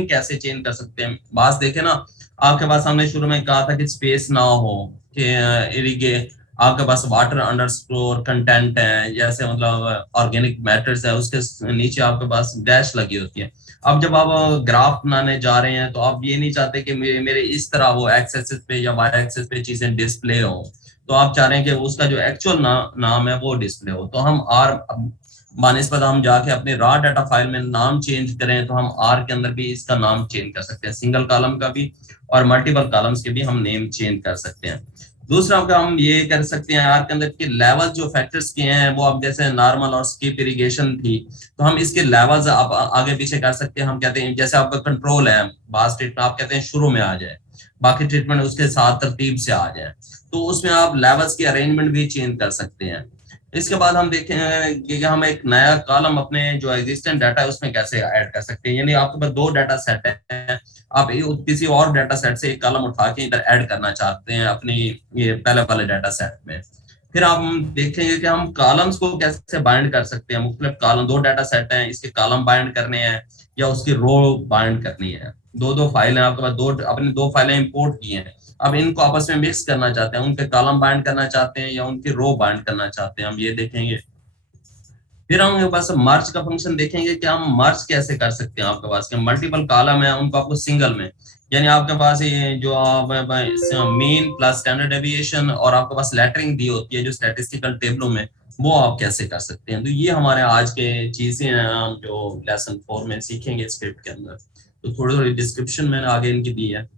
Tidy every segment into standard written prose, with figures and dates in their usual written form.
कैसे चेंज कर सकते हैं, बात देखे ना। आपके पास हमने शुरू में कहा था कि स्पेस ना हो, कि इरिगे आपके पास वाटर अंडरस्कोर कंटेंट है, जैसे मतलब ऑर्गेनिक मैटर्स है, उसके नीचे आपके पास डैश लगी होती है। अब जब आप ग्राफ बनाने जा रहे हैं तो आप ये नहीं चाहते कि मेरे इस तरह वो एक्स एक्सिस पे या वाई एक्सिस पे चीजें डिस्प्ले हो, तो आप चाह रहे हैं कि उसका जो एक्चुअल नाम है वो डिस्प्ले हो। तो हम आर बानिस्पत हम जाके अपने रॉ डाटा फाइल में नाम चेंज करें, तो हम आर के अंदर भी इसका नाम चेंज कर सकते हैं, सिंगल कॉलम का भी और मल्टीपल कॉलम्स के भी हम नेम चेंज कर सकते हैं। दूसरा का हम ये कर सकते हैं आर के अंदर के लेवल जो फैक्टर्स के हैं, वो अब जैसे नॉर्मल और स्किप इरिगेशन थी, तो हम इसके लेवल्स आप आगे पीछे कर सकते हैं। हम कहते हैं जैसे आपका कंट्रोल है, बास ट्रीटमेंट आप कहते हैं शुरू में आ जाए, बाकी ट्रीटमेंट उसके साथ तरतीब से आ जाए, तो उसमें आप लेवल्स की अरेंजमेंट भी चेंज कर सकते हैं। इसके बाद हम देखें कि हम एक नया कॉलम अपने जो एग्जिस्टेंट डाटा है उसमें कैसे ऐड कर सकते हैं। यानी आपके पास दो डाटा सेट है, आप किसी और डाटा सेट से एक कॉलम उठा के इधर ऐड करना चाहते हैं अपनी ये पहले वाले डाटा सेट में। फिर हम देखेंगे कि हम कॉलम्स को कैसे बाइंड कर सकते हैं। मुख्तलिफ कॉलम, दो डाटा सेट हैं, इसके कॉलम बाइंड करने हैं या उसकी रो बाइंड करनी है। दो दो फाइल हैं आपके पास, दो अपनी दो फाइलें इंपोर्ट की हैं, अब इनको आपस में मिक्स करना चाहते हैं, उनके कॉलम बाइंड करना चाहते हैं या उनकी रो बाइंड करना चाहते हैं, हम ये देखेंगे। फिर हम पास मर्ज का फंक्शन देखेंगे कि हम मर्ज कैसे कर सकते हैं। आपके पास मल्टीपल कॉलम है, उनको आपको सिंगल में, यानी आपके पास ये जो आप मीन प्लस स्टैंडर्ड डेविएशन और आपके पास लेटरिंग दी होती है जो स्टैटिस्टिकल टेबलों में, वो आप कैसे कर सकते हैं। तो ये हमारे आज के चीजें हैं, हम जो लेसन 4 में सीखेंगे स्क्रिप्ट के अंदर। तो थोड़ी थोड़ी डिस्क्रिप्शन मैंने आगे इनकी दी है।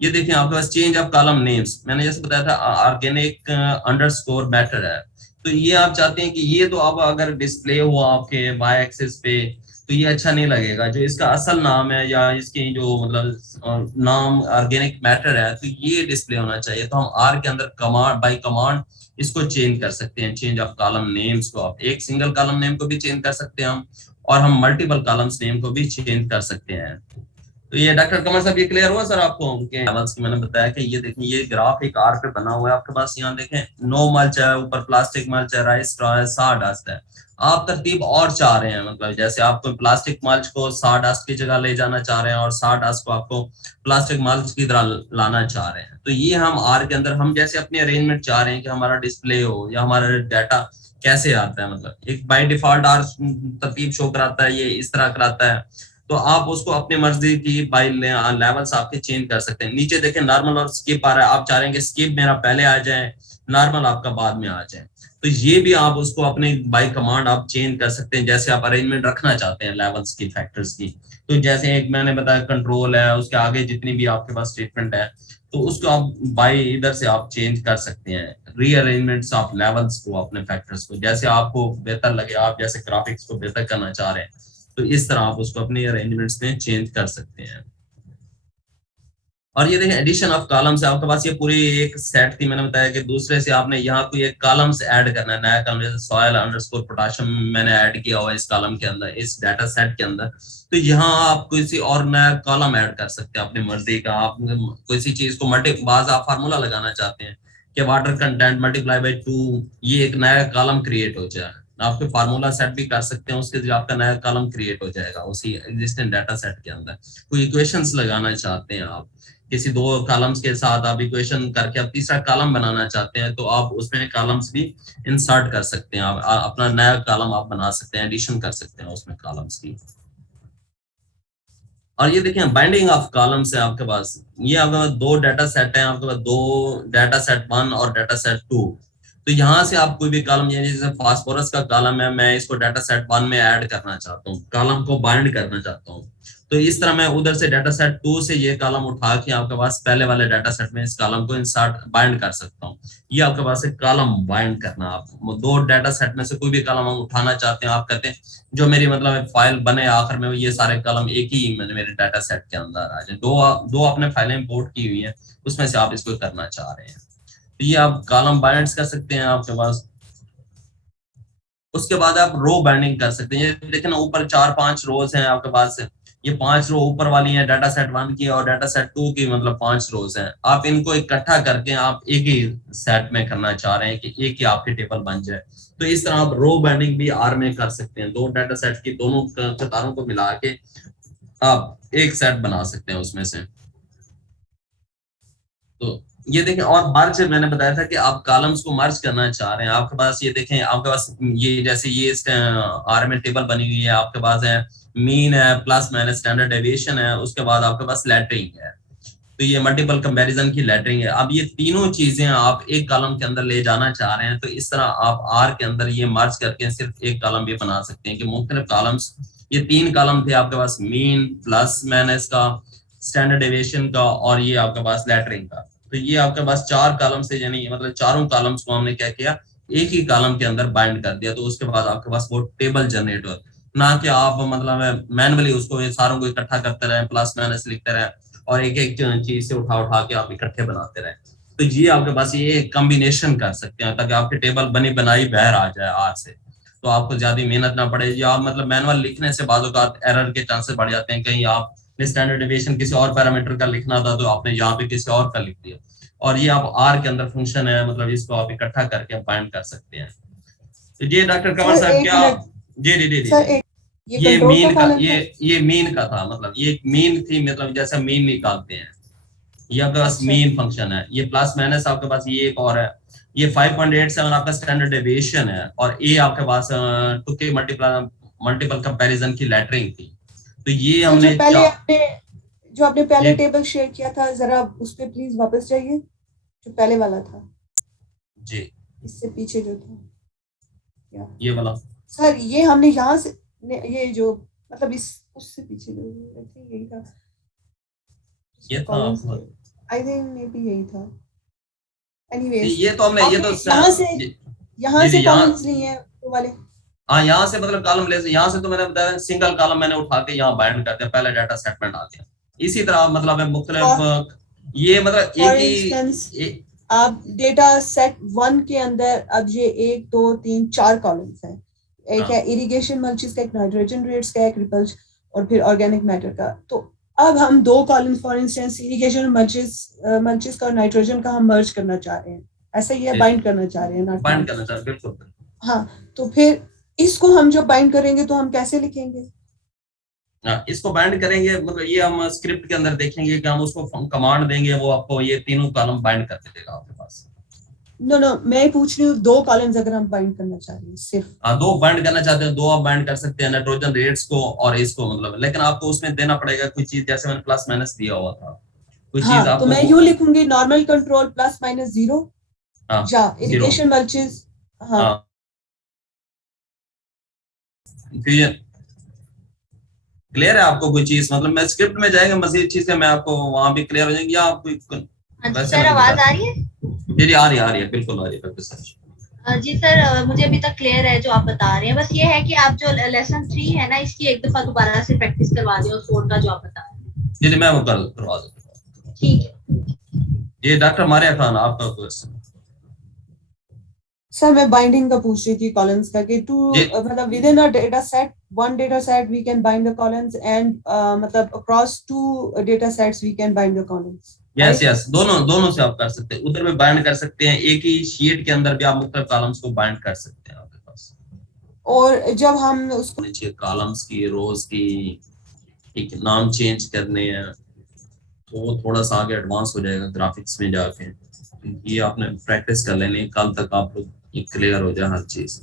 ये देखिए आपके पास चेंज ऑफ कॉलम नेम्स, मैंने जैसे बताया था ऑर्गेनिक अंडरस्कोर मैटर है, तो ये आप चाहते हैं कि ये तो अब अगर डिस्प्ले हुआ आपके वाई एक्सिस पे तो ये अच्छा नहीं लगेगा, जो इसका असल नाम है या इसकी जो मतलब नाम ऑर्गेनिक मैटर है तो ये डिस्प्ले होना चाहिए। तो हम आर के अंदर कमांड बाय कमांड इसको चेंज कर सकते हैं, चेंज ऑफ कॉलम नेम्स को। आप एक सिंगल कॉलम नेम को भी चेंज कर सकते हैं हम, और हम मल्टीपल कॉलम्स नेम को भी चेंज कर सकते हैं। तो ये डॉक्टर कमर साहब ये क्लियर हुआ सर आपको उनके लेवल्स की। मैंने बताया कि ये देखिए ये ग्राफ एक आर पे बना हुआ है आपके पास, यहाँ देखें नो मल्च है, ऊपर प्लास्टिक मल्च है, राइस स्ट्रॉ है, साडस्ट है। आप तरतीब और चाह रहे हैं, मतलब जैसे आपको प्लास्टिक मल्च को साडस्ट की जगह ले जाना चाह रहे हैं और साडस्ट को आपको प्लास्टिक मल्च की तरह लाना चाह रहे हैं, तो ये हम आर के अंदर हम जैसे अपनी अरेंजमेंट चाह रहे हैं कि हमारा डिस्प्ले हो या हमारा डाटा कैसे आता है। मतलब एक बाय डिफॉल्ट आर तरतीब शो कराता है, ये इस तरह कराता है, तो आप उसको अपनी मर्जी की बाई लेवल्स आपके चेंज कर सकते हैं। नीचे देखें नॉर्मल और स्किप आ रहा है, आप चाह रहे हैं कि स्किप मेरा पहले आ जाए, नॉर्मल आपका बाद में आ जाए, तो ये भी आप उसको अपने बाई कमांड आप चेंज कर सकते हैं, जैसे आप अरेंजमेंट रखना चाहते हैं लेवल्स की, फैक्टर्स की। तो जैसे एक मैंने बताया कंट्रोल है, उसके आगे जितनी भी आपके पास स्टेटमेंट है तो उसको आप बाई इधर से आप चेंज कर सकते हैं, रीअरेंजमेंट्स ऑफ लेवल्स को, अपने फैक्टर्स को जैसे आपको बेहतर लगे, आप जैसे ग्राफिक्स को बेहतर करना चाह रहे हैं तो इस तरह आप उसको अपने अरेंजमेंट्स में चेंज कर सकते हैं। और ये देखें एडिशन ऑफ कॉलम्स है आपके पास, ये पूरी एक सेट थी, मैंने बताया कि दूसरे से आपने यहाँ कोई एक कॉलम्स ऐड करना है, नया कॉलम, जैसे सॉइल अंडरस्कोर पोटाशियम मैंने ऐड किया हुआ है इस कॉलम के अंदर, इस डाटा सेट के अंदर, तो यहाँ आप किसी और नया कॉलम ऐड कर सकते हैं अपनी मर्जी का। आप किसी चीज को मल्टी बाज आप फार्मूला लगाना चाहते हैं कि वाटर कंटेंट मल्टीप्लाई बाई 2, ये एक नया कॉलम क्रिएट हो जाए, आपके फार्मूला सेट भी कर सकते हैं, उसके लिए आपका नया कॉलम क्रिएट हो जाएगा उसी एग्जिस्टिंग डाटा सेट के अंदर। कोई इक्वेशंस लगाना चाहते हैं आप, किसी दो कॉलम्स के साथ आप इक्वेशन करके आप तीसरा कॉलम बनाना चाहते हैं, तो आप उसमें कॉलम्स भी इंसर्ट कर सकते हैं, आप अपना नया कॉलम आप बना सकते हैं, एडिशन कर सकते हैं उसमें कॉलम्स की। और ये देखिए बाइंडिंग ऑफ कॉलम्स है आपके पास, ये आपके पास दो डाटा सेट है आपके पास, दो डाटा सेट 1 और डाटा सेट 2। तो यहाँ से आप कोई भी कॉलम, यानी जैसे फास्फोरस का कॉलम है, मैं इसको डाटा सेट 1 में ऐड करना चाहता हूँ, कॉलम को बाइंड करना चाहता हूँ, तो इस तरह मैं उधर से डाटा सेट 2 से ये कॉलम उठा के आपके पास पहले वाले डाटा सेट में इस कॉलम को इंसर्ट बाइंड कर सकता हूँ। ये आपके पास एक कॉलम बाइंड करना, आप दो डाटा सेट में से कोई भी कॉलम हम उठाना चाहते हैं, आप कहते हैं जो मेरी मतलब फाइल बने आखिर में ये सारे कॉलम एक ही मेरे डाटा सेट के अंदर आ जाए, दो दो आपने फाइलें इंपोर्ट की हुई है उसमें से आप इसको करना चाह रहे हैं, तो ये आप कॉलम बाइंड कर सकते हैं आपके पास। उसके बाद आप रो बाइंडिंग कर सकते हैं, ये देखें ना ऊपर 4-5 रोज हैं आपके पास, ये 5 रो ऊपर वाली हैं डाटा सेट 1 की और डाटा सेट 2 की, मतलब 5 रोज हैं, आप इनको इकट्ठा करके आप एक ही सेट में करना चाह रहे हैं कि एक ही आपकी टेबल बन जाए, तो इस तरह आप रो बाइंडिंग भी आर में कर सकते हैं, दो डाटा सेट की दोनों कतारों को मिला के आप एक सेट बना सकते हैं उसमें से। तो ये देखें, और मर्ज मैंने बताया था कि आप कॉलम्स को मर्ज करना चाह रहे हैं। आपके पास ये देखें, आपके पास ये जैसे ये आर में टेबल बनी हुई है, आपके पास है मीन है, प्लस माइनस स्टैंडर्ड डेविएशन है, उसके बाद आपके पास लेटरिंग है। तो ये मल्टीपल कंपैरिजन की लेटरिंग है। अब ये तीनों चीजें आप एक कॉलम के अंदर ले जाना चाह रहे हैं, तो इस तरह आप आर के अंदर ये मर्ज करके सिर्फ एक कॉलम भी बना सकते हैं कि मुख्तलिफ कॉलम्स, ये तीन कॉलम थे आपके पास, मीन प्लस माइनस का, स्टैंडर्ड डेविएशन का, और ये आपके पास लेटरिंग का। तो ये आपके पास चार कॉलम से, यानी मतलब चारों कॉलम्स को हमने क्या किया, एक ही कॉलम के अंदर बाइंड कर दिया। तो उसके बाद आपके पास वो टेबल जनरेट हो, ना कि आप मतलब मैनुअली उसको सारों को इकट्ठा करते रहे, प्लस माइनस लिखते रहे, और एक एक चीज से उठा उठा के आप इकट्ठे बनाते रहे। तो ये आपके पास ये कॉम्बिनेशन कर सकते हैं ताकि आपके टेबल बनी बनाई बाहर आ जाए आज से। तो आपको ज्यादा मेहनत ना पड़े, या आप मतलब मैनुअल लिखने से बाजू का एरर के चांसेस बढ़ जाते हैं। कहीं आप स्टैंडर्ड डेविएशन किसी और पैरामीटर का लिखना था तो आपने यहाँ पे किसी और का लिख दिया, और ये आप आर के अंदर फंक्शन है, मतलब इसको आप इकट्ठा करके बाइंड कर सकते हैं। तो ये डॉक्टर कंवर सर साहब एक क्या, मिनट, जी जी जी जी सर जी, एक, ये ये कंट्रोल का मीन का, कॉलम है? ये मीन का था, मतलब ये एक मीन थी, मतलब जैसे मीन निकालते हैं, ये आपके पास अच्छा मीन फंक्शन है। ये प्लस माइनस आपके पास ये एक और है, ये 5.87 आपका स्टैंडर्ड डेविएशन है, और ये आपके पास टू के मल्टीपल मल्टीपल कंपैरिजन की लेटरिंग थी। तो ये सर, हमने जो आपने ये पहले टेबल शेयर किया था, जरा उस पे प्लीज वापस जाइए, जो पहले वाला था, जी इससे पीछे जो था। या ये वाला, सर, ये हमने यहाँ से ये जो मतलब इस उससे पीछे जो, आई थिंक यही था ये जिसमें था कॉलम्स आपका, थे। आई थिंक मे बी यही था। एनीवेज, ये तो हमने, ये आपने तो जी यहाँ जी से जी, यहाँ, कॉलम्स लिए हैं वो वाले? हाँ यहाँ से मतलब कॉलम ले से, यहाँ से तो मैंने बताया सिंगल कॉलम मैंने उठा के यहाँ बाइंड कर दिया, पहले डाटा सेट में डाल दिया। इसी तरह मतलब है फॉर मुख्तलिफ, ये मतलब फॉर एक इंस्टेंस, ही आप डेटा सेट वन के अंदर अब ये एक दो तीन चार कॉलम्स हैं। एक है हाँ इरिगेशन मल्चिस का, एक नाइट्रोजन रेट्स का, एक रिपल्स, और फिर ऑर्गेनिक मैटर का। तो अब हम दो कॉलम्स फॉर इंस्टेंस इरिगेशन मल्चिस मल्चिस का और नाइट्रोजन का हम मर्ज करना चाह रहे हैं, ऐसा ही है, बाइंड करना चाह रहे हैं, नॉट बाइंड मर्ज। करना चाहते, बिल्कुल बिल्कुल। हाँ, तो फिर इसको हम जब बाइंड करेंगे तो हम कैसे लिखेंगे? हाँ, इसको बाइंड करेंगे, मतलब ये हम स्क्रिप्ट के अंदर देखेंगे कि हम उसको कमांड देंगे, वो आपको ये तीनों कॉलम बाइंड कर देगा आपके पास। नो नो, मैं पूछ रही हूँ दो कॉलम्स अगर हम बाइंड करना चाह रहे हैं सिर्फ। हाँ, दो बाइंड करना चाहते हैं, दो आप बाइंड कर सकते हैं, नाइट्रोजन रेट्स को और इसको, मतलब लेकिन आपको उसमें देना पड़ेगा कोई चीज, जैसे मैंने प्लस माइनस दिया हुआ था, कोई चीज हाँ, तो आपको मैं यूं लिखूंगी, normal control plus minus zero, हाँ या जीरो, इरिगेशन मल्चिस। हाँ, हाँ फिर क्लियर है आपको कोई चीज, मतलब मैं स्क्रिप्ट में जाएंगे मजीद चीजें मैं आपको वहां भी क्लियर हो जाएंगी, या आप हाँ जी वैसे सर, मैं बता, आवाज आ रही है? जी जी आ रही है बिल्कुल आ रही है बिल्कुल सच। जी सर, मुझे अभी तक क्लियर है जो आप बता रहे हैं। बस ये है कि आप जो लेसन 3 है ना, इसकी एक दफा दोबारा से प्रैक्टिस करवा दें, और 4 का जो आप बता रहे हैं। जी जी मैं वो करवा दूँ। ठीक है। जी डॉक्टर मारिया खान आपका क्वेश्चन। सर मैं बाइंडिंग का पूछ रही थी कॉलम्स का, कि टू जी मतलब within a data set, one data set we can bind the columns, and मतलब across two data sets we can bind the columns, yes right? Yes, दोनों दोनों से आप कर सकते हैं, उधर भी बाइंड कर सकते हैं, एक ही शीट के अंदर भी आप मुख्तलिफ कॉलम्स को बाइंड कर सकते हैं आपके पास। और जब हम उसको, नीचे कॉलम्स की रोज की ठीक नाम चेंज करने हैं, तो वो थोड़ा सा आगे एडवांस हो जाएगा ग्राफिक्स में जाके। तो ये आपने प्रैक्टिस कर लेनी, कल तक आप लोग ये क्लियर हो जाए हर चीज।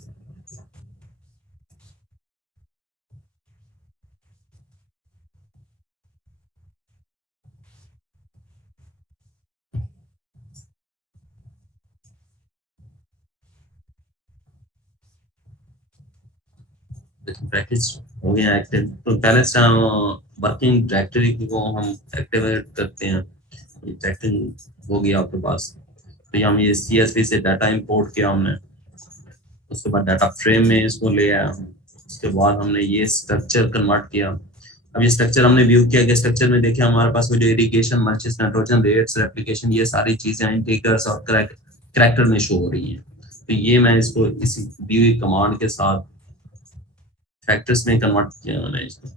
प्रैक्टिस हो गया एक्टिव, तो पहले से वर्किंग डायरेक्टरी को हम एक्टिवेट करते हैं, एक्टिव हो गया आपके पास। तो हम ये CSV से डाटा इंपोर्ट किया हमने, उसके बाद डाटा फ्रेम में इसको ले आया हम, उसके बाद हमने ये स्ट्रक्चर कन्वर्ट किया। अब ये स्ट्रक्चर हमने व्यू किया कि स्ट्रक्चर में देखिए हमारे पास वो जो irrigation mulches nitrogen rates replication ये सारी चीजें इंटीग्रल्स और करैक्टर में शो हो रही हैं। तो ये मैं इसको इसी व्यू कमांड के साथ फैक्टर्स में कन्वर्ट किया मैंने इसको।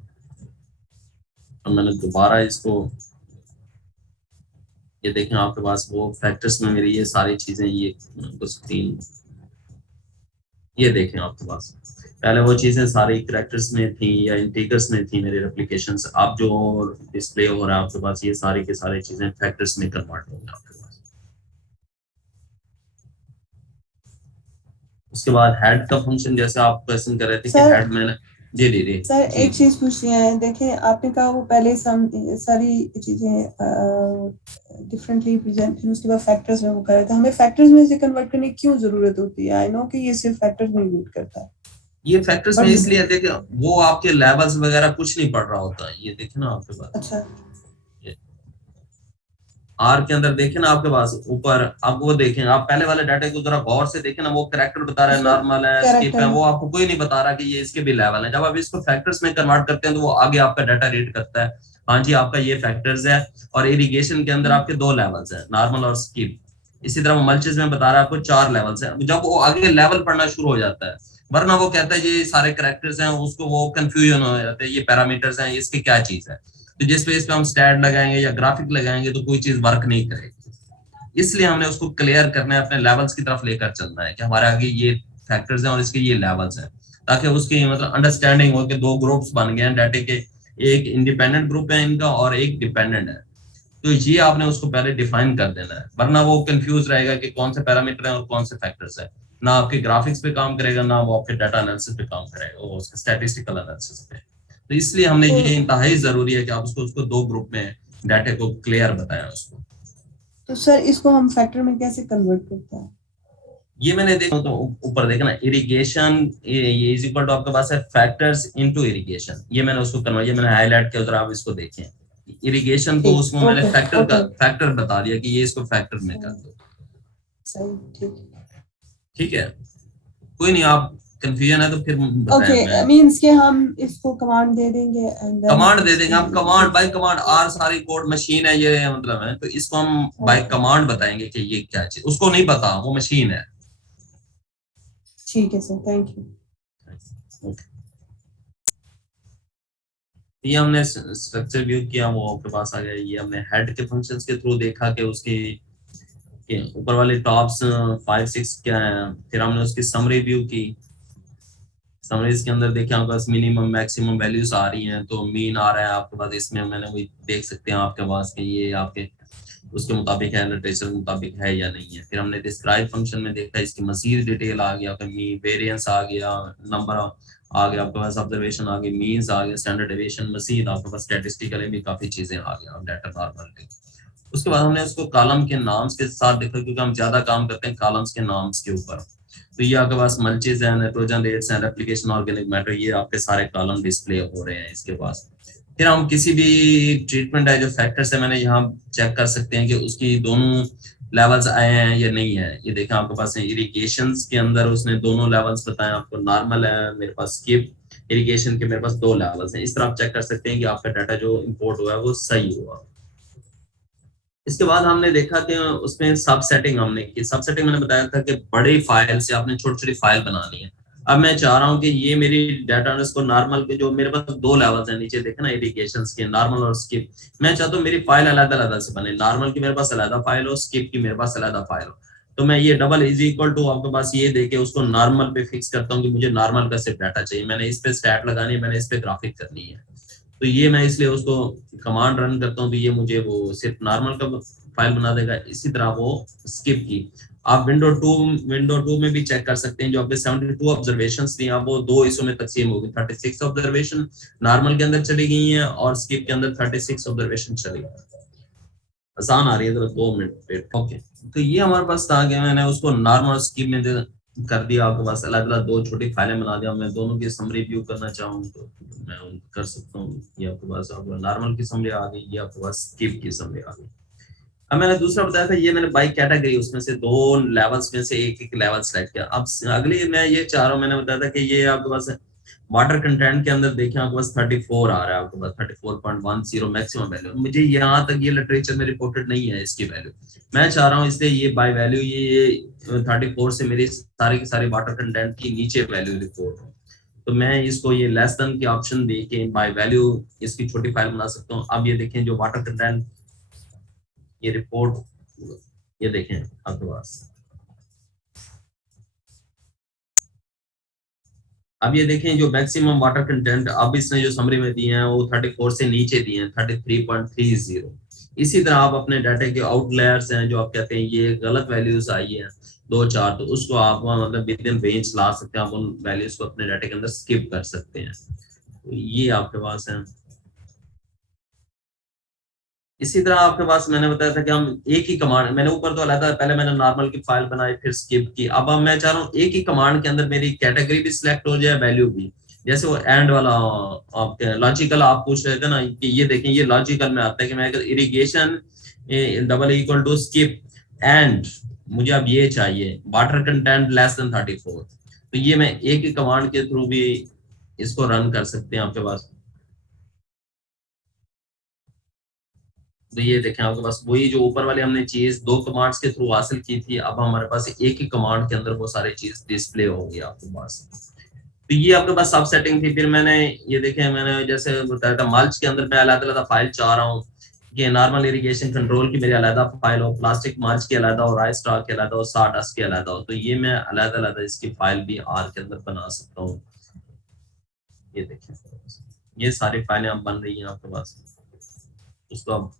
अब मैंने दोबारा इसको, ये देखें आपके पास वो फैक्टर्स में मेरी ये सारी चीजें, ये स्क्रीन ये देखें आपके पास, पहले वो चीजें सारी कैरेक्टर्स में थी या इंटीजर्स में थी मेरे रेप्लिकेशंस, अब जो डिस्प्ले हो रहा है आपके पास ये सारी की सारी चीजें फैक्टर्स में कन्वर्ट हो गई आपके पास। उसके बाद हेड का फंक्शन, जैसे आप क्वेश्चन कर रहे थे कि सर हेड मैंने, जी दीदी सर जी एक चीज पूछनी है, देखें आपने कहा वो पहले सारी चीजें डिफरेंटली प्रेजेंट, फिर उसके बाद फैक्टर्स में वो कर रहे थे, हमें फैक्टर्स में से कन्वर्ट करने की क्यों जरूरत होती है? आई नो कि ये सिर्फ फैक्टर्स में यूज करता है, ये फैक्टर्स में बट इसलिए देखिए वो आपके लेवल्स वगैरह कुछ नहीं पढ़ रहा होता, ये देखे ना आपके पास, अच्छा आर के अंदर देखे ना आपके पास ऊपर, अब वो देखें आप पहले वाले डाटा को जरा गौर से देखें ना, वो कैरेक्टर बता रहा है, इसमें नॉर्मल है, स्किप कैरेक्टर है, वो आपको कोई नहीं बता रहा कि ये इसके भी लेवल है। जब आप इसको फैक्टर्स में कन्वर्ट करते हैं तो वो आगे आपका डाटा रीड करता है, हाँ जी आपका ये फैक्टर्स है, और इरिगेशन के अंदर आपके 2 लेवल्स है, नॉर्मल और स्किप। इसी तरह वो मल्चेस में बता रहा है आपको 4 लेवल्स है। जब वो आगे लेवल पढ़ना शुरू हो जाता है, वरना वो कहता है ये सारे कैरेक्टर्स हैं, उसको वो कंफ्यूजन हो जाता है, ये पैरामीटर्स हैं, इसकी क्या चीज है। तो जिस पे इस पे हम स्टैट लगाएंगे या ग्राफिक लगाएंगे तो कोई चीज वर्क नहीं करेगी। इसलिए हमने उसको क्लियर करना है, अपने लेवल्स की तरफ लेकर चलना है कि हमारे आगे ये फैक्टर्स हैं और इसके ये लेवल्स हैं, ताकि उसकी मतलब अंडरस्टैंडिंग हो कि 2 ग्रुप्स बन गए हैं डाटे के, एक इंडिपेंडेंट ग्रुप है इनका और एक डिपेंडेंट है। तो ये आपने उसको पहले डिफाइन कर देना है, वरना वो कंफ्यूज रहेगा कि कौन से पैरामीटर है और कौन से फैक्टर्स है। ना आपके ग्राफिक्स पे काम करेगा, ना वो आपके डाटा एनालिसिस पे काम करेगा, वो उसके स्टैटिस्टिकल एनालिसिस पे। तो इसलिए हमने तो, ये इंतहाई जरूरी है कि आप उसको 2 ग्रुप में डाटे को क्लियर बताएं उसको। तो सर इसको हम फैक्टर में कैसे कन्वर्ट करते हैं? ये मैंने देखा तो ऊपर देखा ना, इरिगेशन ये इज इक्वल टू आपके पास है फैक्टर्स इनटू इरिगेशन, ये मैंने उसको कन्वर्ट, ये मैंने हाईलाइट किया, उधर आप इसको देखें। इरिगेशन को ठीक, उसको मैंने ओके ओके, फैक्टर बता दिया कि ये इसको फैक्टर में कर दो। सही, ठीक, ठीक है, कोई नहीं, आप कंफ्यूजन है तो फिर बताएं, ओके, मैं मींस के हम इसको कमांड दे देंगे एंड देन कमांड दे देंगे। आप कमांड बाय कमांड, आर सारी कोड मशीन है ये मतलब है, तो इसको हम बाय ओके, कमांड बताएंगे कि ये क्या चीज, उसको नहीं पता वो मशीन है। ठीक है सर, थैंक यू। ये हमने स्ट्रक्चर व्यू किया, वो आपके पास आ गया। ये हमने हेड के फंक्शंस के थ्रू देखा कि उसकी के ऊपर वाले टॉप्स 5-6 क्या है, फिर हमने उसकी समरी व्यू की। समरीज के अंदर देखिए आपके पास मिनिमम मैक्सिमम वैल्यूज आ रही हैं, तो मीन आ रहा है आपके पास, इसमें मैंने वही देख सकते हैं आपके पास कि ये आपके उसके मुताबिक है, लिटरेचर के मुताबिक है या नहीं है। फिर हमने डिस्क्राइब फंक्शन में देखा, इसकी मजीद डिटेल आ गया, मीन वेरिएंस आ गया, नंबर आ गया आपके पास, ऑब्जर्वेशन आ गई, मीन्स आ गया, स्टैंडर्ड डेविएशन, मजीद आपके पास स्टैटिस्टिकली भी काफी चीजें आ गया, डाटा नॉर्मल। उसके बाद हमने उसको कॉलम के नाम्स के साथ देखा, क्योंकि हम ज्यादा काम करते हैं कॉलम्स के नाम्स के ऊपर। तो ये आपके पास मल्चेज है, नाइट्रोजन रेट्स हैं, रेप्लिकेशन, ऑर्गेनिक मैटर, ये आपके सारे कॉलम डिस्प्ले हो रहे हैं इसके पास। फिर हम किसी भी ट्रीटमेंट है जो फैक्टर्स है, मैंने यहाँ चेक कर सकते हैं कि उसकी दोनों लेवल्स आए हैं या नहीं है। ये देखें आपके पास इरिगेशन के अंदर उसने दोनों लेवल्स बताए आपको, नॉर्मल है मेरे पास, स्किप, इरिगेशन के मेरे पास 2 लेवल्स हैं। इस तरह आप चेक कर सकते हैं कि आपका डाटा जो इंपोर्ट हुआ है वो सही हुआ। इसके बाद हमने देखा कि उसमें सब सेटिंग हमने की। सब सेटिंग मैंने बताया था कि बड़ी फाइल से आपने छोटी छोटी फाइल बनानी है। अब मैं चाह रहा हूँ कि ये मेरी डाटा को नॉर्मल के जो मेरे पास 2 लेवल्स हैं, नीचे देखे ना इरिगेशन के, नॉर्मल और स्किप, मैं चाहता हूँ मेरी फाइल अलग अलग से बने, नॉर्मल की मेरे पास अलग फाइल हो, स्किप की मेरे पास अलग फाइल हो। तो मैं ये डबल इज इक्वल टू आपके पास ये देके उसको नॉर्मल पे फिक्स करता हूँ कि मुझे नॉर्मल का सिर्फ डाटा चाहिए, मैंने इस पे स्टैट लगानी है, मैंने इस पे ग्राफिक करनी है। तो ये मैं इसलिए उसको कमांड रन करता हूँ तो ये मुझे वो सिर्फ नॉर्मल का फाइल बना देगा। इसी तरह वो स्किप की आप विंडो 2 में भी चेक कर सकते हैं, जो आपके 72 ऑब्जर्वेशंस थी अब वो 2 हिस्सों में तकसीम हो गई, 36 ऑब्जर्वेशन नॉर्मल के अंदर चली गई हैं और स्किप के अंदर 36 ऑब्जर्वेशन चली गई। आसान आ रही है, 2 मिनट पे, ओके। तो ये हमारे पास था कि मैंने उसको नॉर्मल स्किप में कर दिया, आपके पास अलग अलग 2 छोटी फाइलें बना दिया। मैं दोनों की समरी व्यू करना चाहूँ तो मैं कर सकता हूँ। ये आपके पास आपको नॉर्मल की समरी आ गई, ये आपके पास स्किप की समरी आ गई। अब मैंने दूसरा बताया था, ये मैंने बाई कैटेगरी उसमें से 2 लेवल्स में से एक एक लेवल सेलेक्ट किया। अब अगली मैं ये चाह रहा हूँ, मैंने बताया था कि ये आपके पास वाटर कंटेंट के अंदर देखें आपके पास 34 आ रहा है, आपके पास 34.10 मैक्सिमम वैल्यू। मुझे यहाँ तक ये लिटरेचर में रिपोर्टेड नहीं है इसकी वैल्यू, मैं चाह रहा हूँ इसलिए ये बाय वैल्यू ये 34 से मेरी सारी की सारी वाटर कंटेंट की नीचे वैल्यू रिपोर्ट हो। तो मैं इसको ये लेस देन की ऑप्शन दे के बाय वैल्यू इसकी छोटी फाइल बना सकता हूँ। अब ये देखें जो वाटर कंटेंट ये रिपोर्ट, ये देखें आपके पास अब ये देखें जो मैक्सिमम वाटर कंटेंट अब इसने जो समरी में दिए हैं वो 34 से नीचे दिए हैं 33.30। इसी तरह आप अपने डाटा के आउटलायर्स हैं जो आप कहते हैं ये गलत वैल्यूज आई है 2-4, तो उसको आप मतलब विद इन रेंज ला सकते हैं, आप उन वैल्यूज को अपने डाटा के अंदर स्किप कर सकते हैं। तो ये आपके पास है। इसी तरह आपके पास मैंने बताया था कि हम एक ही कमांड, मैंने ऊपर तो अलग पहले मैंने नॉर्मल की फाइल बनाई फिर स्किप की, अब मैं चाह रहा हूँ एक ही कमांड के अंदर मेरी कैटेगरी भी सिलेक्ट हो जाए वैल्यू भी। जैसे वो एंड वाला आपके लॉजिकल आप पूछ रहे थे ना कि ये देखें ये लॉजिकल में आता है कि मैं अगर irrigation double equal to skip and मुझे अब ये चाहिए वाटर कंटेंट लेस देन 34, तो ये मैं एक ही कमांड के थ्रू भी इसको रन कर सकते हैं आपके पास। तो ये देखें आपके पास वही जो ऊपर वाले हमने चीज 2 कमांड्स के थ्रू हासिल की थी, अब हमारे पास एक ही कमांड के अंदर वो सारी चीज डिस्प्ले होगी आपके पास। तो ये आपके पास सब सेटिंग थी। फिर मैंने ये देखें मैंने जैसे बताया था मल्च के अंदर मैं अलग-अलग फाइल चाह रहा हूँ कि नॉर्मल इरिगेशन कंट्रोल की मेरी अलग फाइल हो, प्लास्टिक मल्च की अलग हो, राइस स्टॉक के अलग हो, साडस्ट के अलग हो, तो ये मैं अलग-अलग इसकी फाइल भी आर के अंदर बना सकता हूँ। ये देखें ये सारी फाइलें अब बन रही हैं आपके पास। उसको अब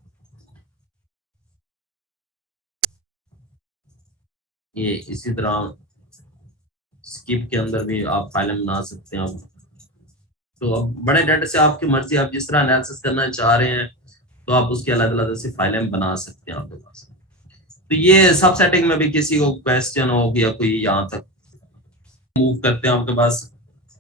ये इसी तरह स्किप के अंदर भी आप फाइलें बना सकते हैं। अब तो अब बड़े डाटा से आपकी मर्जी, आप जिस तरह एनालिसिस करना चाह रहे हैं तो आप उसकी अलग अलग ऐसी फाइलें बना सकते हैं आपके पास। तो ये सब सेटिंग में भी किसी को क्वेश्चन हो गया कोई यहाँ तक मूव करते हैं आपके पास।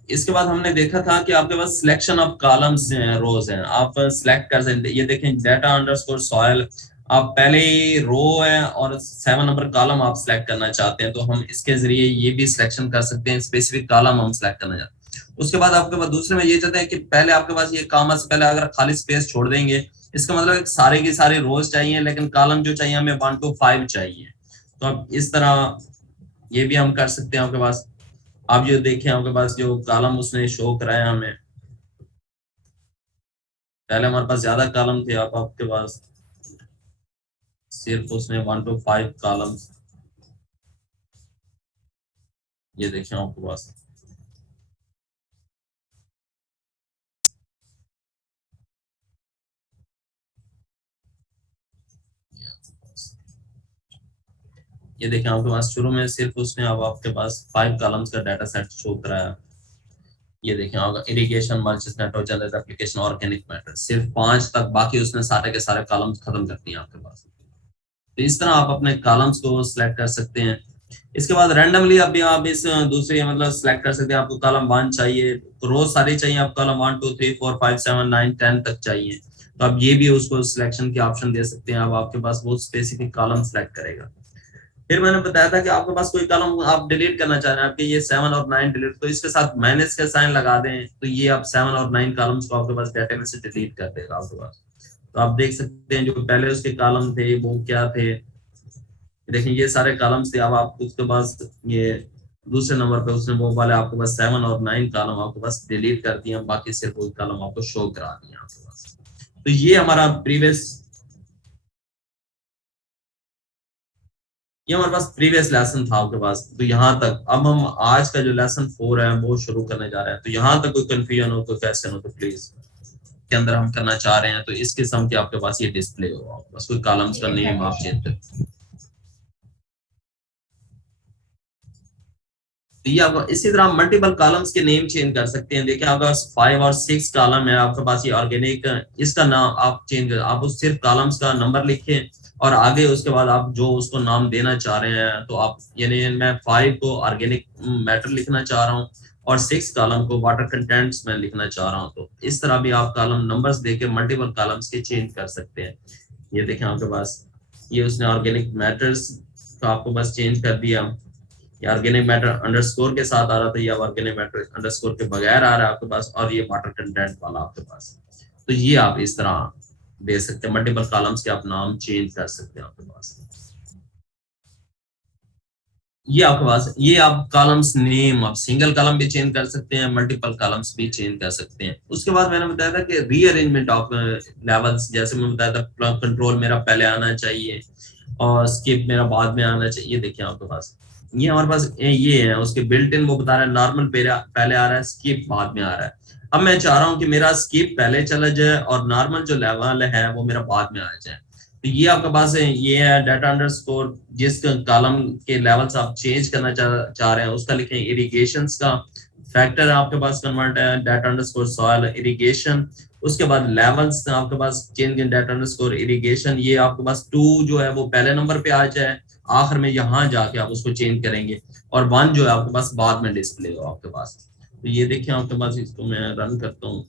इसके बाद हमने देखा था कि आपके पास सिलेक्शन ऑफ कॉलम्स हैं, रोज हैं, आप सिलेक्ट कर सकते हैं। ये देखें डाटा अंडरस्कोर सॉइल, आप पहले ही रो है और 7 नंबर कॉलम आप सिलेक्ट करना चाहते हैं तो हम इसके जरिए ये भी सिलेक्शन कर सकते हैं, स्पेसिफिक कॉलम हम सिलेक्ट करना चाहते हैं। उसके बाद आपके पास दूसरे में ये चाहते हैं कि पहले आपके पास ये कॉमा से पहले अगर खाली स्पेस छोड़ देंगे इसका मतलब एक सारे की सारे रोज चाहिए लेकिन कॉलम जो चाहिए हमें 1 to 5 चाहिए, तो अब इस तरह ये भी हम कर सकते हैं आपके पास। आप जो देखें आपके पास जो कॉलम उसने शो कराया हमें, पहले हमारे पास ज्यादा कॉलम थे, अब आपके पास सिर्फ उसने 1 to 5 कॉलम्स, ये देखें आपके पास। ये देखें आपके पास शुरू में सिर्फ उसने अब आपके पास 5 कॉलम्स का डाटा सेट शो कराया। ये देखें आपका irrigation mulches nitrogen application organic matter सिर्फ 5 तक, बाकी उसने सारे के सारे कॉलम्स खत्म कर दिए आपके पास। तो इस तरह आप अपने कॉलम्स को सिलेक्ट कर सकते हैं। इसके बाद रैंडमली अभी आप इस दूसरी मतलब सिलेक्ट कर सकते हैं, आपको कॉलम 1 चाहिए तो रोज सारी चाहिए, आप कॉलम 1 2 3 4 5 7 9 10 तक चाहिए तो आप ये भी उसको सिलेक्शन के ऑप्शन दे सकते हैं। अब आपके पास वो स्पेसिफिक कॉलम सिलेक्ट करेगा। फिर मैंने बताया था कि आपके पास कोई कॉलम आप डिलीट करना चाह रहे हैं, आपके ये 7 और 9 डिलीट, तो इसके साथ माइनस का साइन लगा दें तो ये आप 7 और 9 कॉलम्स को आपके पास डाटा में से डिलीट कर देगा आपके पास। तो आप देख सकते हैं जो पहले उसके कॉलम थे वो क्या थे, देखिए ये सारे कॉलम्स थे। अब आप उसके पास ये दूसरे नंबर पे उसने वो वाले आपके पास 7 और 9 कॉलम आपके पास डिलीट कर दिए, बाकी सिर्फ वो कॉलम आपको शो करा दिए आपके पास। तो ये हमारा हमारे पास प्रीवियस लेसन था आपके पास। तो यहाँ तक अब हम आज का जो लेसन 4 है वो शुरू करने जा रहे हैं। तो यहाँ तक कोई कंफ्यूजन हो कोई क्वेश्चन हो तो प्लीज के अंदर हम करना चाह रहे हैं तो इस किस्म के आपके पास ये डिस्प्ले हो, आपके पास कोई कॉलम्स का नेम आप चेंज कर, तो ये आप इसी तरह मल्टीपल कॉलम्स के नेम चेंज कर सकते हैं। देखिए आपके पास 5 और 6 कॉलम है आपके पास, ये ऑर्गेनिक इसका नाम आप चेंज कर, आप उस सिर्फ कॉलम्स का नंबर लिखें और आगे उसके बाद आप जो उसको नाम देना चाह रहे हैं तो आप यानी मैं 5 को ऑर्गेनिक मैटर लिखना चाह रहा हूँ और 6 कॉलम को वाटर कंटेंट्स में लिखना चाह रहा हूँ, तो इस तरह भी आप कॉलम नंबर्स देके मल्टीपल कॉलम्स के चेंज कर सकते हैं। ये देखें आपके पास ये उसने ऑर्गेनिक मैटर्स का आपको बस चेंज कर दिया, ऑर्गेनिक मैटर अंडरस्कोर के साथ आ रहा था, या ऑर्गेनिक मैटर अंडरस्कोर के बगैर आ रहा है आपके पास, और ये वाटर कंटेंट वाला आपके पास। तो ये आप इस तरह दे सकते हैं, मल्टीपल कॉलम्स के आप नाम चेंज कर सकते हैं आपके पास। ये आपके पास ये आप कॉलम्स नेम आप सिंगल कॉलम भी चेंज कर सकते हैं, मल्टीपल कॉलम्स भी चेंज कर सकते हैं। उसके बाद मैंने बताया था कि रीअरेंजमेंट ऑफ लेवल्स, जैसे मैं बताया था कंट्रोल मेरा पहले आना चाहिए और स्किप मेरा बाद में आना चाहिए। देखिए आपके पास ये हमारे पास ये है उसके बिल्ट इन, वो बता रहा है नॉर्मल पहले आ रहा है, स्किप बाद में आ रहा है। अब मैं चाह रहा हूँ कि मेरा स्किप पहले चला जाए और नॉर्मल जो लेवल है वो मेरा बाद में आ जाए। तो ये आपके पास है, ये है डाटा अंडरस्कोर, जिस कॉलम के लेवल्स आप चेंज करना चाह रहे हैं उसका लिखें इरिगेशंस का फैक्टर है आपके पास कन्वर्ट है डाटा अंडरस्कोर सॉइल इरिगेशन। उसके बाद लेवल्स आपके पास change in data underscore irrigation, ये आपके पास 2 जो है वो पहले नंबर पे आ जाए, आखिर में यहाँ जाके आप उसको चेंज करेंगे, और 1 जो है आपके पास बाद में डिस्प्ले हो आपके पास। तो ये देखिए आपके पास, इसको मैं रन करता हूँ,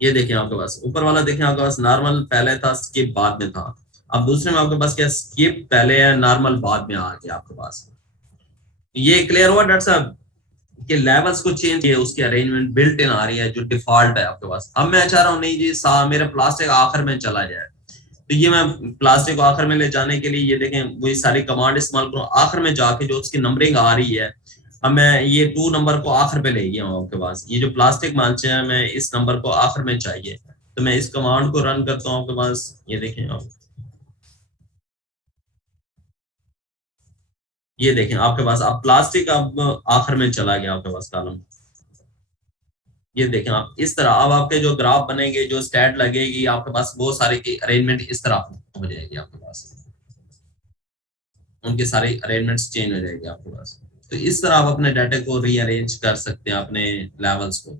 ये देखें आपके पास ऊपर वाला देखें आपके पास नॉर्मल पहले था, स्किप बाद में था। अब दूसरे में आपके पास क्या, स्किप पहले है, नॉर्मल बाद में आ गया आपके पास। ये क्लियर हुआ डॉक्टर साहब कि लेवल्स को चेंज किए, उसकी अरेंजमेंट बिल्ट इन आ रही है जो डिफॉल्ट है आपके पास। अब मैं चाह रहा हूँ नहीं जी मेरा प्लास्टिक आखिर में चला जाए, तो ये मैं प्लास्टिक को आखिर में ले जाने के लिए ये देखें वही सारी कमांड इस्तेमाल करूँ, आखिर में जाके जो उसकी नंबरिंग आ रही है, अब मैं ये 2 नंबर को आखिर पे ले गया हूँ आपके पास, ये जो प्लास्टिक मानचे हैं मैं इस नंबर को आखिर में चाहिए, तो मैं इस कमांड को रन करता हूँ आपके पास। ये देखें आप, ये देखें आपके पास अब प्लास्टिक अब आखिर में चला गया आपके पास कॉलम। ये देखें आप इस तरह अब आपके जो ग्राफ बनेंगे, जो स्टैट लगेगी आपके पास, वो सारे की अरेंजमेंट इस तरह हो जाएगी आपके पास, उनके सारे अरेंजमेंट्स चेंज हो जाएंगे आपके पास। तो इस तरह आप अपने डाटा को रीअरेंज कर सकते हैं अपने लेवल्स को।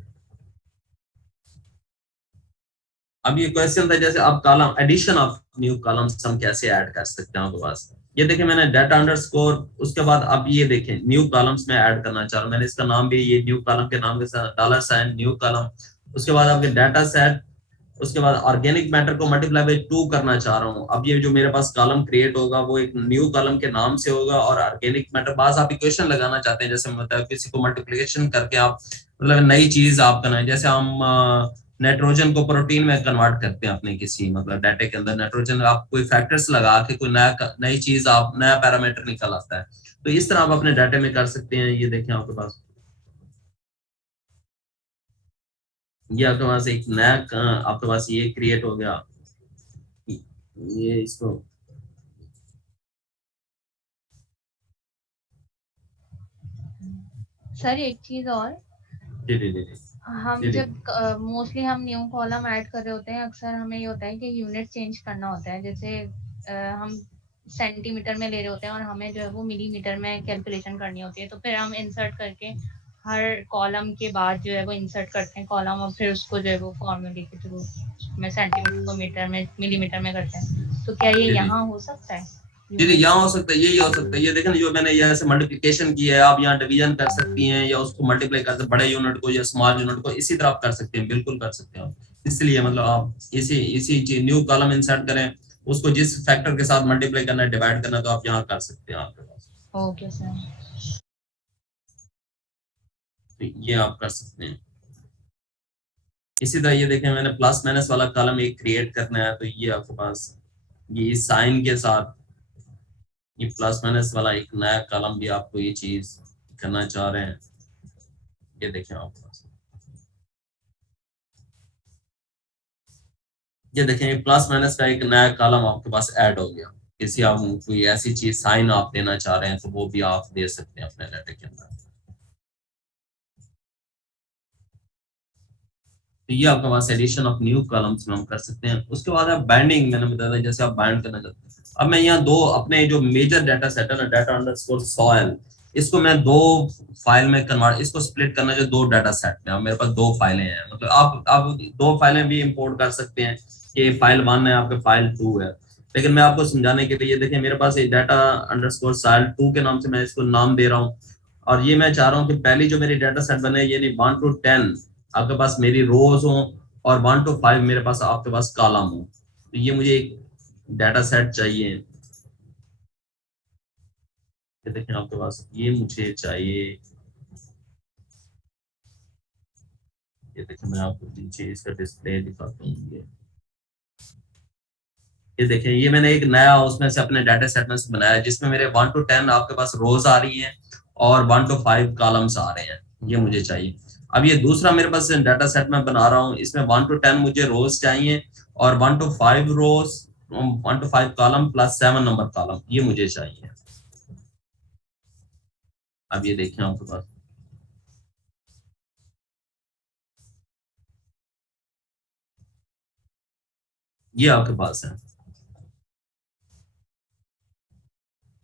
अब ये क्वेश्चन था जैसे अब column addition of new columns हम कैसे ऐड कर सकते हैं आपके पास। ये देखें मैंने डाटा अंडरस्कोर, उसके बाद अब ये देखें न्यू कॉलम्स में ऐड करना चाह रहा हूँ, मैंने इसका नाम भी ये न्यू कॉलम के नाम के साथ $, न्यू कॉलम। उसके बाद आपके डाटा सेट, उसके बाद ऑर्गेनिक मैटर को मल्टीप्लाई बाय 2 करना चाह रहा हूँ। अब ये जो मेरे पास कॉलम क्रिएट होगा वो एक न्यू कॉलम के नाम से होगा, और ऑर्गेनिक मैटर बाज आप इक्वेशन लगाना चाहते हैं, जैसे मतलब किसी को मल्टीप्लिकेशन करके आप मतलब नई चीज आप करना है, जैसे हम नाइट्रोजन को प्रोटीन में कन्वर्ट करते हैं अपने किसी मतलब डाटा के अंदर, नाइट्रोजन आप कोई फैक्टर्स लगा के कोई नई चीज आप नया पैरामीटर निकल आता है, तो इस तरह आप अपने डाटा में कर सकते हैं। ये देखें आपके पास, ये आपके पास एक नया आपके पास ये क्रिएट हो गया, ये इसको सर एक चीज और, जी जी जी हम जी जब मोस्टली हम न्यू कॉलम ऐड कर रहे होते हैं, अक्सर हमें ये होता है कि यूनिट चेंज करना होता है, जैसे हम सेंटीमीटर में ले रहे होते हैं और हमें जो है वो मिलीमीटर में कैलकुलेशन करनी होती है, तो फिर हम इंसर्ट करके हर कॉलम के बाद जो है वो इंसर्ट करते हैं कॉलम, और फिर उसको जो है वो फॉर्मूले के थ्रू में सेंटीमीटर को मीटर में मिलीमीटर में करते हैं। तो क्या ये यहाँ हो सकता है? जी जी, यहाँ हो सकता है, यही हो सकता है। ये देखें जो मैंने यहाँ से मल्टीप्लिकेशन की है, आप यहाँ डिवीजन कर सकती हैं या उसको मल्टीप्लाई कर सकते हैं, बड़े यूनिट को या स्मॉल यूनिट को, इसी तरह आप कर सकते हैं, बिल्कुल कर सकते हैं आप। इसलिए मतलब आप इसी इसी न्यू कॉलम इंसर्ट करें, उसको जिस फैक्टर के साथ मल्टीप्लाई करना है, डिवाइड करना है, तो आप यहाँ कर सकते हैं आपके पास। ओके सर, तो ये आप कर सकते हैं। इसी तरह ये देखें मैंने प्लस माइनस वाला कॉलम एक क्रिएट करना है, तो ये आपके पास ये साइन के साथ ये प्लस माइनस वाला एक नया कॉलम भी आपको ये चीज करना चाह रहे हैं। ये देखें आपके पास, ये देखें प्लस माइनस का एक नया कॉलम आपके पास ऐड हो गया। किसी आप कोई ऐसी चीज साइन आप देना चाह रहे हैं तो वो भी आप दे सकते हैं अपने डाटा के अंदर। तो ये आपके पास एडिशन ऑफ न्यू कॉलम्स में हम कर सकते हैं। उसके बाद आप बाइंडिंग, मैंने बताया था जैसे आप बाइंड करना चाहते हैं। अब मैं यहाँ 2 अपने जो मेजर डाटा सेट है ना, डाटा अंडरस्कोर सॉइल, इसको मैं 2 फाइल में कन्वर्ट, इसको स्प्लिट करना है 2 डाटा सेट में। अब मेरे पास 2 फाइलें हैं, मतलब आप 2 फाइलें भी इंपोर्ट कर सकते हैं कि फाइल 1 है आपके, फाइल 2 है। लेकिन मैं आपको समझाने के लिए देखिए मेरे पास एक डाटा अंडरस्कोर सॉइल 2 के नाम से मैं इसको नाम दे रहा हूँ, और ये मैं चाह रहा हूँ कि पहली जो मेरी डाटा सेट बने यानी 1 to 10 आपके पास मेरी रोज हो, और 1 to 5 मेरे पास आपके पास कॉलम हो। तो ये मुझे एक डाटा सेट चाहिए, ये देखें आपके पास ये मुझे चाहिए। ये देखें मैं आपको नीचे इसका डिस्प्ले दिखाता हूँ। ये देखें ये मैंने एक नया उसमें से अपने डाटा सेट में से बनाया, जिसमें मेरे 1 to 10 आपके पास रोज आ रही हैं और 1 to 5 कॉलम्स आ रहे हैं, ये मुझे चाहिए। अब ये दूसरा मेरे पास डाटा सेट में बना रहा हूँ, इसमें 1 to 10 मुझे रोज चाहिए और 1 to 5 rows 1 to 5 column plus 7 number column, ये मुझे चाहिए। अब ये देखिए आपके पास, ये आपके पास है।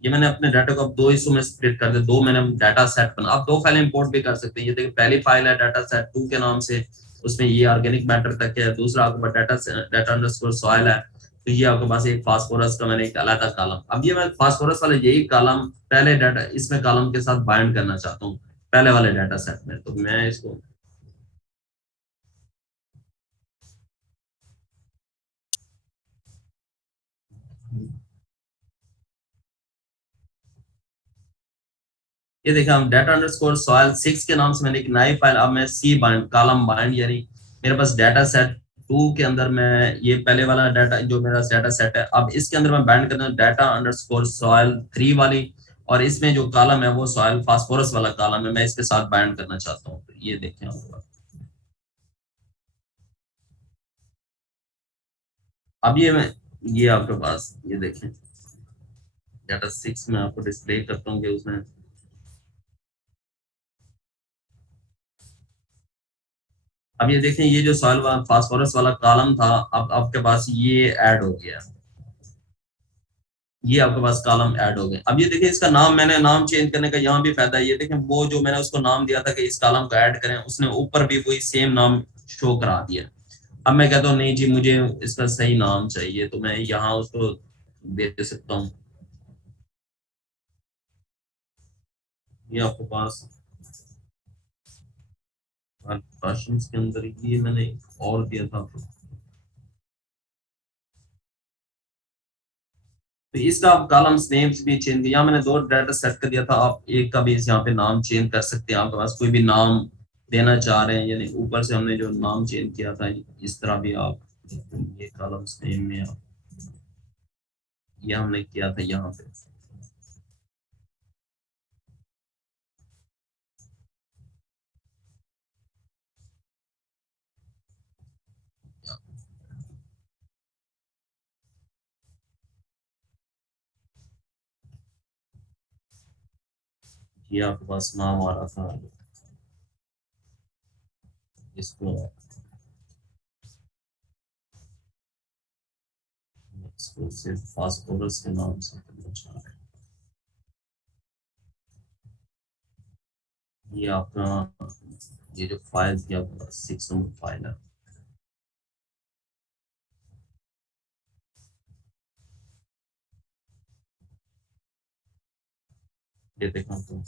ये मैंने अपने डाटा को अब दो हिस्सों में स्प्लिट कर दिया, दो मैंने डाटा सेट बना। आप दो फाइल इंपोर्ट भी कर सकते हैं। ये देखिए पहली फाइल है डाटा सेट 2 के नाम से, उसमें ये ऑर्गेनिक मैटर तक है। दूसरा आपके पास डाटा अंडरस्कोर सॉइल है, तो ये आपके पास एक फास्फोरस का मैंने एक अलग कॉलम। अब ये मैं फास्फोरस वाले यही कॉलम पहले डाटा इसमें कॉलम के साथ बाइंड करना चाहता हूँ पहले वाले डाटा सेट में, तो मैं इसको ये देखिए हम डाटा अंडरस्कोर सॉइल 6 के नाम से मैंने एक नई फाइल, अब मैं सी बाइंड कॉलम बाइंड, यानी मेरे पास डाटा सेट 2 के अंदर मैं ये पहले वाला डाटा जो मेरा डाटा सेट है, अब इसके अंदर मैं बाइंड करना डाटा अंडरस्कोर सॉइल 3 वाली, और इसमें जो कॉलम है वो सॉइल फास्फोरस वाला कॉलम है, मैं इसके साथ बाइंड करना चाहता हूँ। तो ये देखें आप, अब ये आपके पास ये देखें डाटा 6 में आपको डिस्प्ले करता हूँ कि उसमें अब ये देखें ये जो सॉइल फास्फोरस वाला कॉलम था, अब आपके पास ये ऐड हो गया, ये आपके पास कॉलम ऐड हो गए। अब ये देखिए इसका नाम, मैंने नाम चेंज करने का यहाँ भी फायदा है। ये देखें वो जो मैंने उसको नाम दिया था कि इस कॉलम को ऐड करें, उसने ऊपर भी वही सेम नाम शो करा दिया। अब मैं कहता हूँ नहीं जी मुझे इसका सही नाम चाहिए, तो मैं यहाँ उसको दे सकता हूँ। ये आपके पास क्वेश्चन के अंदर ये मैंने और दिया था, तो इसका आप कॉलम्स नेम्स भी चेंज, यहाँ मैंने दो डाटा सेट कर दिया था, आप एक का भी यहाँ पे नाम चेंज कर सकते हैं। आपके पास कोई भी नाम देना चाह रहे हैं, यानी ऊपर से हमने जो नाम चेंज किया था इस तरह भी आप ये कॉलम्स नेम में आप ये हमने किया था यहाँ पे। ये आपके पास नाम आ रहा था, इसको सिर्फ फास्फोरस के नाम से करना चाह रहे हैं। ये आपका ये जो फाइल थी आपके पास 6 नंबर फाइल है, ये देखो तो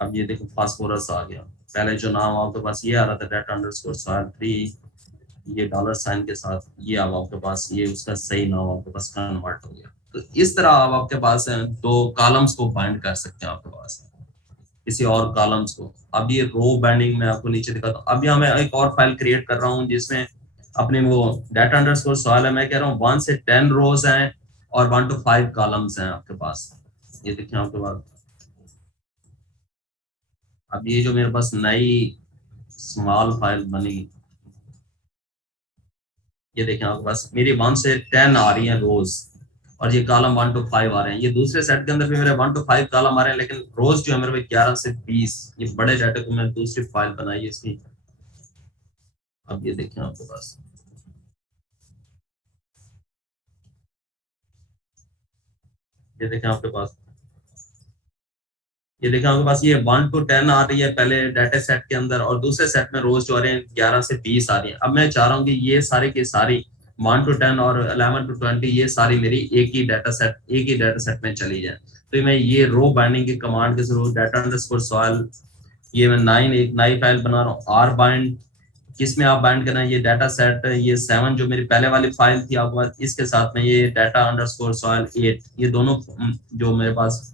अब ये देखो फास्फोरस आ गया। पहले जो नाम आपके पास ये आ रहा था डाटा अंडरस्कोर सॉइल 3, ये डॉलर साइन के साथ, ये अब आपके पास ये उसका सही नाम आपके पास कन्वर्ट हो गया। तो इस तरह आप आपके पास दो कॉलम्स को बाइंड कर सकते हैं आपके पास किसी और कॉलम्स को। अब ये रो बाइंडिंग में आपको नीचे दिखाता हूँ। अब यहाँ मैं एक और फाइल क्रिएट कर रहा हूँ जिसमें अपने वो डाटा अंडरस्कोर सॉइल है, मैं कह रहा हूँ 1 से 10 रोज हैं और 1 to 5 कॉलम्स हैं आपके पास। ये देखिए आपके पास अब ये जो मेरे पास नई स्मॉल फाइल बनी, ये देखें आपके पास मेरी 1 से 10 आ रही है रोज, और ये कॉलम 1 to 5 आ रहे हैं। ये दूसरे सेट के अंदर भी मेरे 1 to 5 कॉलम आ रहे हैं, लेकिन रोज जो है मेरे 11 से 20। ये बड़े डाटा को मैंने दूसरी फाइल बनाई है इसकी। अब ये देखें आपके पास ये देखें आपके पास ये देखें आपके पास ये 1 to 10 आ रही है पहले डाटा सेट के अंदर, और दूसरे सेट में रोज जो आ रहे हैं 11 से 20 आ रही है। अब मैं चाह रहा हूँ कि ये सारे की सारी 1 to 10 और 11 to 20 ये सारी मेरी एक ही डाटा सेट में चली जाए। तो मैं ये रो बाइंडिंग की कमांड के जरूर डाटा अंडरस्कोर सॉइल, ये मैं 9 एक नई फाइल बना रहा हूँ आर बाइंड, किसमें आप बाइंड करना है ये डाटा सेट ये 7 जो मेरी पहले वाली फाइल थी आपके पास, इसके साथ में ये डाटा अंडरस्कोर सॉइल 8, ये दोनों जो मेरे पास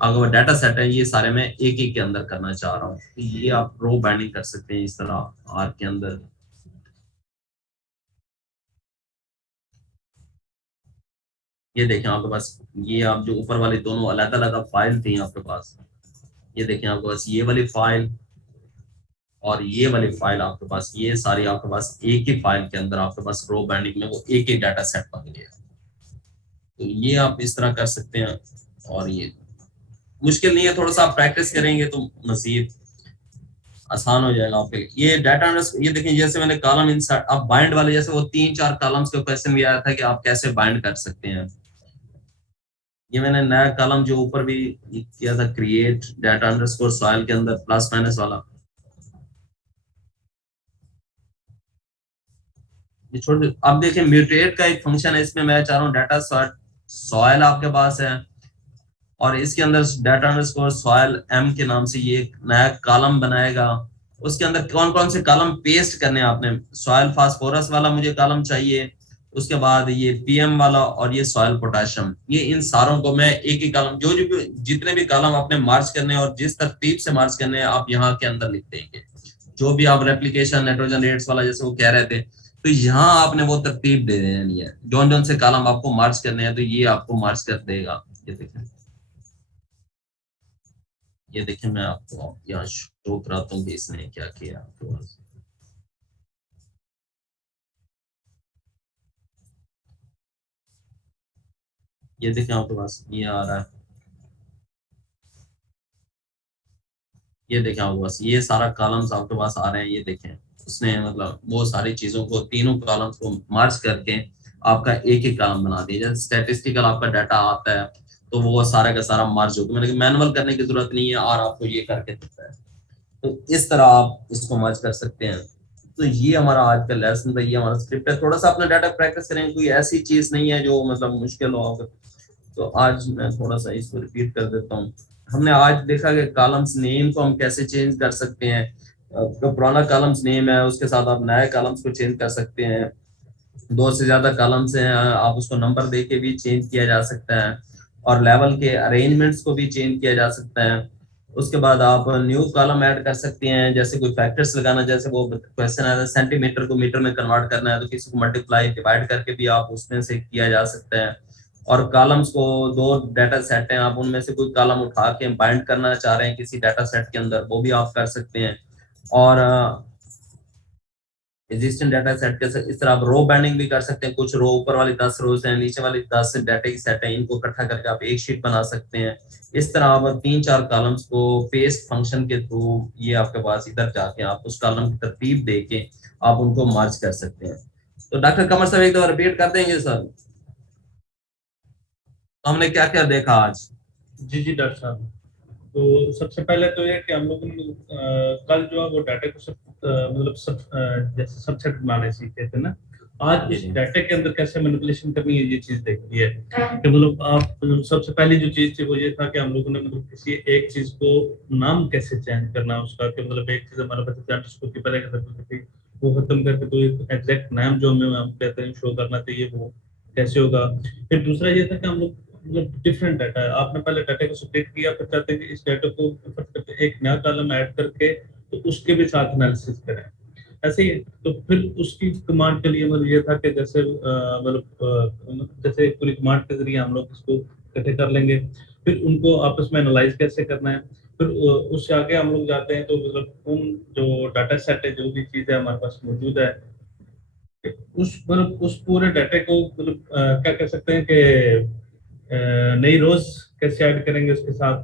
अगर डाटा सेट है ये सारे मैं एक ही के अंदर करना चाह रहा हूँ। ये आप रो बाइंडिंग कर सकते हैं इस तरह आर के अंदर। ये देखें आपके पास ये आप जो ऊपर वाली दोनों अलग अलग फाइल थी आपके पास, ये देखें आपके पास ये वाली फाइल और ये वाली फाइल आपके पास, ये सारी आपके पास एक ही फाइल के अंदर आपके पास रो बाइंडिंग में वो एक ही डाटा सेट बन गया। तो ये आप इस तरह कर सकते हैं, और ये मुश्किल नहीं है, थोड़ा सा आप प्रैक्टिस करेंगे तो मजीद आसान हो जाएगा आपके लिए। ये डाटा ये देखिए, जैसे मैंने कॉलम इंसर्ट, आप बाइंड वाले जैसे वो 3-4 कॉलम्स का क्वेश्चन भी आया था कि आप कैसे बाइंड कर सकते हैं। ये मैंने नया कॉलम जो ऊपर भी किया था, क्रिएट डाटा अंडरस्कोर सॉइल के अंदर प्लस माइनस वाला, ये छोड़ दे। अब देखिए म्यूटेट का एक फंक्शन है, इसमें मैं चाह रहा हूँ डाटा सॉइल आपके पास है, और इसके अंदर डाटा अंडरस्कोर सॉइल एम के नाम से ये एक नया कॉलम बनाएगा। उसके अंदर कौन कौन से कॉलम पेस्ट करने हैं आपने, सॉइल फास्फोरस वाला मुझे कॉलम चाहिए, उसके बाद ये पीएम वाला, और ये सॉइल पोटेशियम। ये इन सारों को मैं एक ही कॉलम, जो जो जितने भी कॉलम आपने मार्च करने हैं और जिस तरतीब से मार्च करने हैं आप यहाँ के अंदर लिख देंगे। जो भी आप रेप्लिकेशन नाइट्रोजन रेट्स वाला जैसे वो कह रहे थे, तो यहाँ आपने वो तरतीब दे देनी है, जौन जौन से कॉलम आपको मार्च करने हैं तो ये आपको मार्च कर देगा। ये देखें, ये देखें, मैं आपको यहाँ शो कराता हूँ कि इसने क्या किया आपके पास। ये देखें आपके पास ये आ रहा है, ये देखें आपके पास ये सारा कॉलम्स आपके पास आ रहे हैं। ये देखें उसने मतलब वो सारी चीजों को, तीनों कॉलम्स को मार्च करके आपका एक ही कॉलम बना दिया। जैसे स्टैटिस्टिकल आपका डाटा आता है तो वो सारा का सारा मार्च होगा, मैंने मैनुअल करने की जरूरत नहीं है और आपको ये करके देता है। तो इस तरह आप इसको मार्च कर सकते हैं। तो ये हमारा आज का लेसन था, ये हमारा स्क्रिप्ट है। थोड़ा सा अपना डाटा प्रैक्टिस करें, कोई ऐसी चीज नहीं है जो मतलब मुश्किल हो। तो आज मैं थोड़ा सा इसको रिपीट कर देता हूँ। हमने आज देखा कि कॉलम्स नेम को हम कैसे चेंज कर सकते हैं। तो पुराना कॉलम्स नेम है उसके साथ आप नए कॉलम्स को चेंज कर सकते हैं। दो से ज्यादा कॉलम्स हैं, आप उसको नंबर दे के भी चेंज किया जा सकता है, और लेवल के अरेंजमेंट्स को भी चेंज किया जा सकता है। उसके बाद आप न्यू कॉलम ऐड कर सकते हैं, जैसे कोई फैक्टर्स लगाना, जैसे वो क्वेश्चन आया था सेंटीमीटर को मीटर में कन्वर्ट करना है तो किसी को मल्टीप्लाई डिवाइड करके भी आप उसमें से किया जा सकता है। और कॉलम्स को, दो डाटा सेट हैं, आप उनमें से कोई कॉलम उठा के बाइंड करना चाह रहे हैं किसी डाटा सेट के अंदर, वो भी आप कर सकते हैं। और एग्जिस्टिंग डाटा सेट के इस तरह आप रो बाइंडिंग भी कर सकते हैं। कुछ रो, ऊपर वाली 10 रोज हैं, नीचे वाली 10 डाटा की सेट है, इनको इकट्ठा करके आप एक शीट बना सकते हैं। इस तरह आप 3-4 कॉलम्स को पेस्ट फंक्शन के थ्रू ये आपके पास इधर जाके आप उस कॉलम की तरतीब दे के आप उनको मार्च कर सकते हैं। तो डॉक्टर कमर साहब एक दफा रिपीट कर देंगे सर, तो हमने क्या क्या देखा आज? जी जी डॉक्टर साहब, तो सबसे पहले तो ये कि हम लोग कल जो है वो डाटा को जैसे सबसेट बनाने सीखे थे ना। आज इस डाटा के अंदर कैसे मैनिपुलेशन करनी है ये चीज देखी है कि मतलब आप सबसे पहली जो चीज थी वो ये था कि हम लोगों ने मतलब किसी एक चीज को नाम कैसे चेंज करना है उसका, कि मतलब एक चीज हमारे पास अंडरस्कोर की पहले थी वो खत्म करके तो एक एग्जैक्ट नाम जो हमें कहते हैं शो करना चाहिए वो कैसे होगा। फिर दूसरा ये था कि हम लोग मतलब डिफरेंट डाटा है, आपने पहले डाटा को सेपरेट किया, फिर चाहते हैं कि इस डाटा को एक नया कॉलम ऐड करके तो उसके भी साथ एनालिसिस करें। ऐसे ही तो फिर उसकी कमांड के लिए मतलब ये था कि जैसे जैसे पूरी कमांड के जरिए हम लोग इसको इकट्ठे कर लेंगे, फिर उनको आपस में एनालाइज कैसे करना है। फिर उससे आगे हम लोग जाते हैं तो मतलब उन जो डाटा सेट है, जो भी चीज़ है हमारे पास मौजूद है, उस पूरे डाटा को मतलब क्या कह सकते हैं कि नई रोज कैसे ऐड करेंगे उसके साथ।